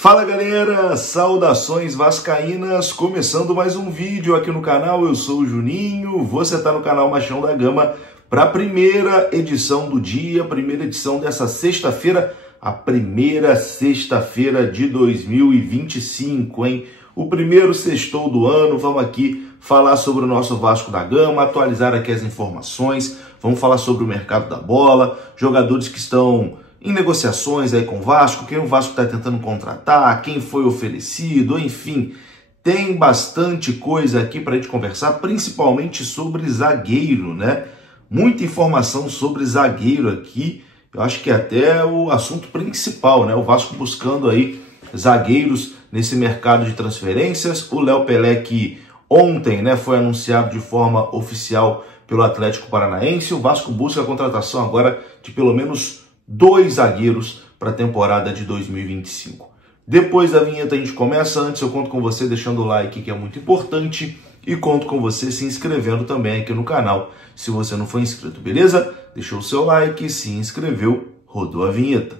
Fala galera, saudações vascaínas, começando mais um vídeo aqui no canal. Eu sou o Juninho, você está no canal Machão da Gama para a primeira edição do dia, primeira edição dessa sexta-feira, a primeira sexta-feira de 2025, hein? O primeiro sextou do ano. Vamos aqui falar sobre o nosso Vasco da Gama, atualizar aqui as informações, vamos falar sobre o mercado da bola, jogadores que estão em negociações aí com o Vasco, quem o Vasco está tentando contratar, quem foi oferecido, enfim, tem bastante coisa aqui para a gente conversar, principalmente sobre zagueiro, né? Muita informação sobre zagueiro aqui, eu acho que até o assunto principal, né? O Vasco buscando aí zagueiros nesse mercado de transferências, o Léo Pelé que ontem, né, foi anunciado de forma oficial pelo Atlético Paranaense, o Vasco busca a contratação agora de pelo menos 2 zagueiros para a temporada de 2025. Depois da vinheta a gente começa. Antes eu conto com você deixando o like, que é muito importante, e conto com você se inscrevendo também aqui no canal, se você não for inscrito, beleza? Deixou o seu like, se inscreveu, rodou a vinheta.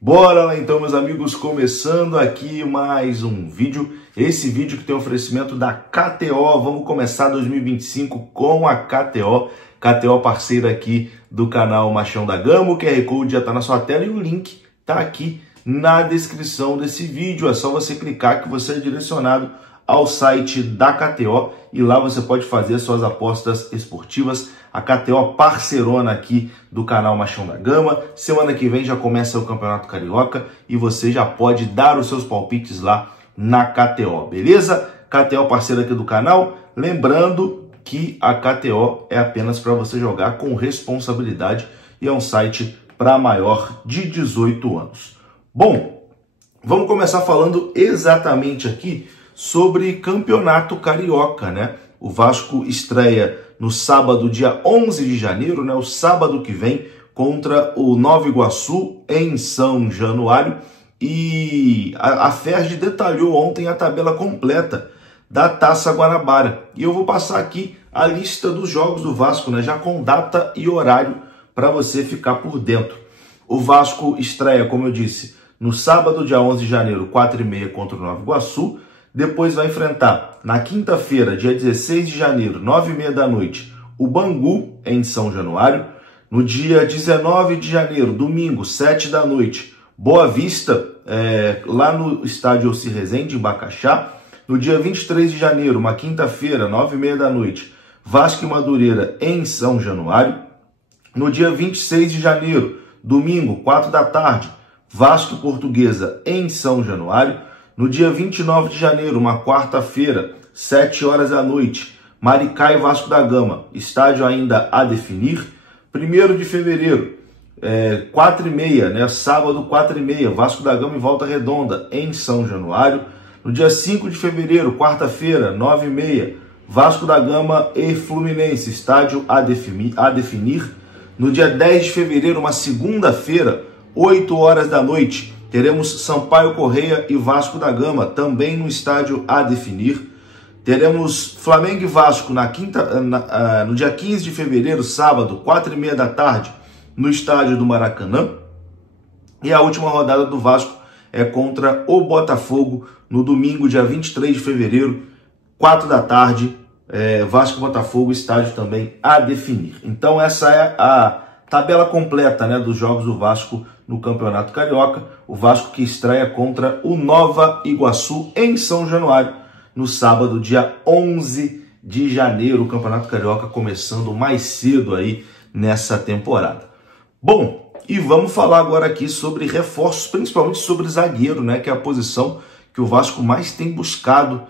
Bora lá então, meus amigos, começando aqui mais um vídeo. Esse vídeo que tem oferecimento da KTO. Vamos começar 2025 com a KTO. KTO parceira aqui do canal Machão da Gama. O QR Code já está na sua tela e o link está aqui na descrição desse vídeo. É só você clicar que você é direcionado ao site da KTO e lá você pode fazer suas apostas esportivas. A KTO parceirona aqui do canal Machão da Gama. Semana que vem já começa o Campeonato Carioca e você já pode dar os seus palpites lá na KTO, beleza? KTO parceira aqui do canal. Lembrando que a KTO é apenas para você jogar com responsabilidade e é um site para maior de 18 anos. Bom, vamos começar falando exatamente aqui sobre Campeonato Carioca, né? O Vasco estreia no sábado, dia 11 de janeiro, né? O sábado que vem, contra o Nova Iguaçu, em São Januário. E a Ferdi detalhou ontem a tabela completa da Taça Guanabara. E eu vou passar aqui a lista dos jogos do Vasco, né? Já com data e horário para você ficar por dentro. O Vasco estreia, como eu disse, no sábado, dia 11 de janeiro, 4h30 contra o Nova Iguaçu. Depois vai enfrentar, na quinta-feira, dia 16 de janeiro, 9h30 da noite, o Bangu, em São Januário. No dia 19 de janeiro, domingo, 7 da noite, Boa Vista, lá no estádio Alci Rezende, em Bacaxá. No dia 23 de janeiro, uma quinta-feira, 9h30 da noite, Vasco e Madureira, em São Januário. No dia 26 de janeiro, domingo, 4 da tarde, Vasco e Portuguesa, em São Januário. No dia 29 de janeiro, uma quarta-feira, 7 horas da noite, Maricá e Vasco da Gama, estádio ainda a definir. 1º de fevereiro, 4h30, né, sábado 4h30, Vasco da Gama e Volta Redonda, em São Januário. No dia 5 de fevereiro, quarta-feira, 9h30, Vasco da Gama e Fluminense, estádio a definir. No dia 10 de fevereiro, uma segunda-feira, 8 horas da noite, teremos Sampaio Corrêa e Vasco da Gama, também no estádio a definir. Teremos Flamengo e Vasco no dia 15 de fevereiro, sábado, 4h30 da tarde, no estádio do Maracanã. E a última rodada do Vasco é contra o Botafogo, no domingo, dia 23 de fevereiro, 4 da tarde, Vasco e Botafogo, estádio também a definir. Então essa é a tabela completa, né, dos jogos do Vasco no Campeonato Carioca. O Vasco que estreia contra o Nova Iguaçu em São Januário, no sábado, dia 11 de janeiro. O Campeonato Carioca começando mais cedo aí nessa temporada. Bom, e vamos falar agora aqui sobre reforços, principalmente sobre zagueiro, né, que é a posição que o Vasco mais tem buscado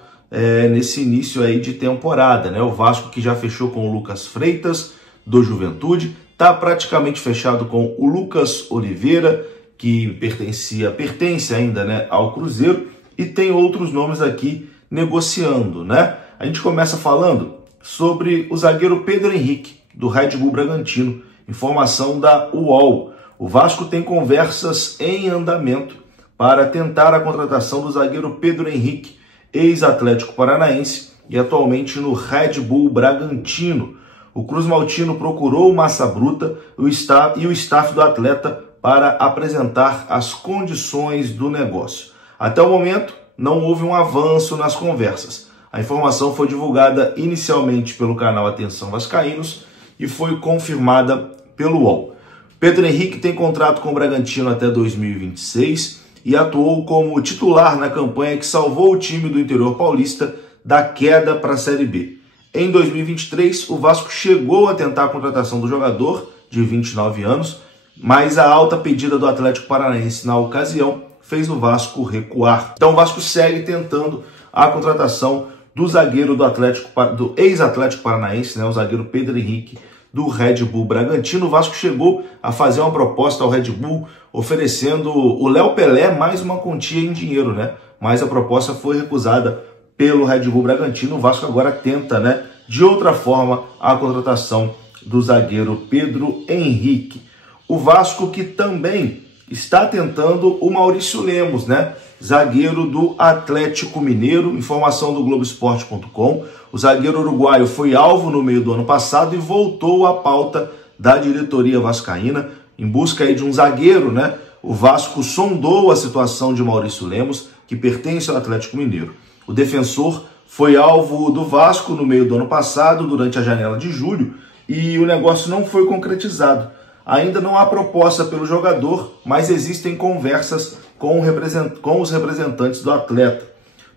nesse início aí de temporada, né? O Vasco que já fechou com o Lucas Freitas, do Juventude, está praticamente fechado com o Lucas Oliveira, que pertence ainda, né, ao Cruzeiro, e tem outros nomes aqui negociando, né? A gente começa falando sobre o zagueiro Pedro Henrique, do Red Bull Bragantino. Informação da UOL. O Vasco tem conversas em andamento para tentar a contratação do zagueiro Pedro Henrique, ex-Atlético Paranaense e atualmente no Red Bull Bragantino. O Cruz Maltino procurou o Massa Bruta e o staff do atleta para apresentar as condições do negócio. Até o momento, não houve um avanço nas conversas. A informação foi divulgada inicialmente pelo canal Atenção Vascaínos e foi confirmada pelo UOL. Pedro Henrique tem contrato com o Bragantino até 2026 e atuou como titular na campanha que salvou o time do interior paulista da queda para a Série B. Em 2023, o Vasco chegou a tentar a contratação do jogador, de 29 anos, mas a alta pedida do Atlético Paranaense na ocasião fez o Vasco recuar. Então o Vasco segue tentando a contratação do zagueiro do ex-Atlético Paranaense, né, o zagueiro Pedro Henrique, do Red Bull Bragantino. O Vasco chegou a fazer uma proposta ao Red Bull oferecendo o Léo Pelé mais uma quantia em dinheiro, né? Mas a proposta foi recusada pelo Red Bull Bragantino. O Vasco agora tenta, né, de outra forma, a contratação do zagueiro Pedro Henrique. O Vasco que também está tentando o Maurício Lemos, né? Zagueiro do Atlético Mineiro, informação do Globoesporte.com. O zagueiro uruguaio foi alvo no meio do ano passado e voltou à pauta da diretoria vascaína em busca aí de um zagueiro, né? O Vasco sondou a situação de Maurício Lemos, que pertence ao Atlético Mineiro. O defensor foi alvo do Vasco no meio do ano passado, durante a janela de julho, e o negócio não foi concretizado. Ainda não há proposta pelo jogador, mas existem conversas com os representantes do atleta.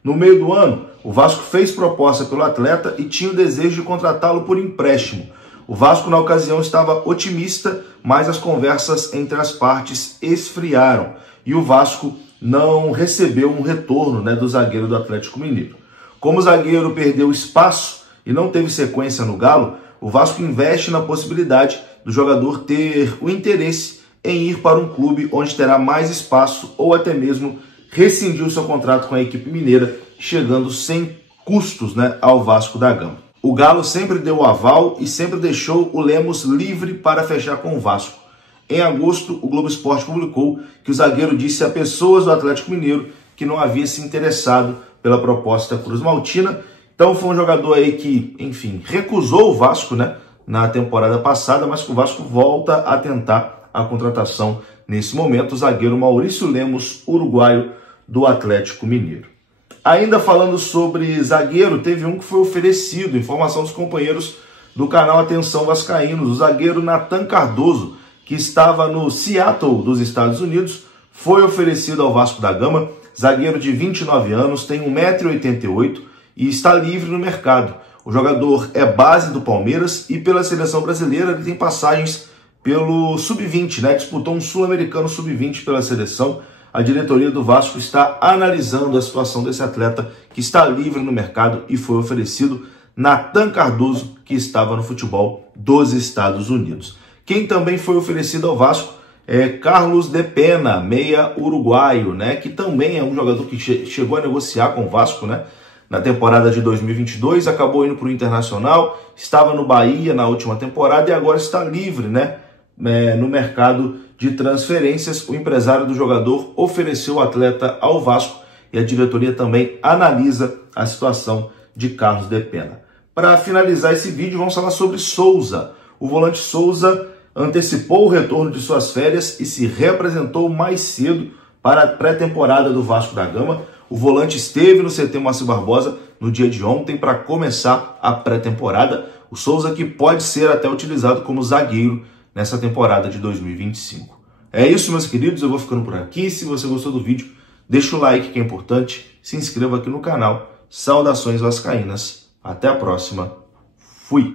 No meio do ano, o Vasco fez proposta pelo atleta e tinha o desejo de contratá-lo por empréstimo. O Vasco, na ocasião, estava otimista, mas as conversas entre as partes esfriaram e o Vasco não recebeu um retorno, né, do zagueiro do Atlético Mineiro. Como o zagueiro perdeu espaço e não teve sequência no Galo, o Vasco investe na possibilidade do jogador ter o interesse em ir para um clube onde terá mais espaço ou até mesmo rescindir o seu contrato com a equipe mineira, chegando sem custos, né, ao Vasco da Gama. O Galo sempre deu o aval e sempre deixou o Lemos livre para fechar com o Vasco. Em agosto, o Globo Esporte publicou que o zagueiro disse a pessoas do Atlético Mineiro que não havia se interessado pela proposta Cruz Maltina. Então foi um jogador aí que, enfim, recusou o Vasco, né, na temporada passada, mas que o Vasco volta a tentar a contratação nesse momento, o zagueiro Maurício Lemos, uruguaio, do Atlético Mineiro. Ainda falando sobre zagueiro, teve um que foi oferecido, informação dos companheiros do canal Atenção Vascaínos, o zagueiro Nathan Cardoso, que estava no Seattle dos Estados Unidos, foi oferecido ao Vasco da Gama, zagueiro de 29 anos, tem 1,88 m e está livre no mercado. O jogador é base do Palmeiras e pela seleção brasileira ele tem passagens pelo Sub-20, né? Disputou um Sul-Americano Sub-20 pela seleção. A diretoria do Vasco está analisando a situação desse atleta que está livre no mercado e foi oferecido Nathan Cardoso, que estava no futebol dos Estados Unidos. Quem também foi oferecido ao Vasco é Carlos de Pena, meia uruguaio, né? Que também é um jogador que chegou a negociar com o Vasco, né? Na temporada de 2022, acabou indo para o Internacional, estava no Bahia na última temporada e agora está livre, né? No mercado de transferências. O empresário do jogador ofereceu o atleta ao Vasco e a diretoria também analisa a situação de Carlos de Pena. Para finalizar esse vídeo, vamos falar sobre Souza. O volante Souza antecipou o retorno de suas férias e se reapresentou mais cedo para a pré-temporada do Vasco da Gama. O volante esteve no CT Moacir Barbosa no dia de ontem para começar a pré-temporada. O Souza que pode ser até utilizado como zagueiro nessa temporada de 2025. É isso, meus queridos, eu vou ficando por aqui. Se você gostou do vídeo, deixa o like que é importante, se inscreva aqui no canal. Saudações vascaínas, até a próxima, fui!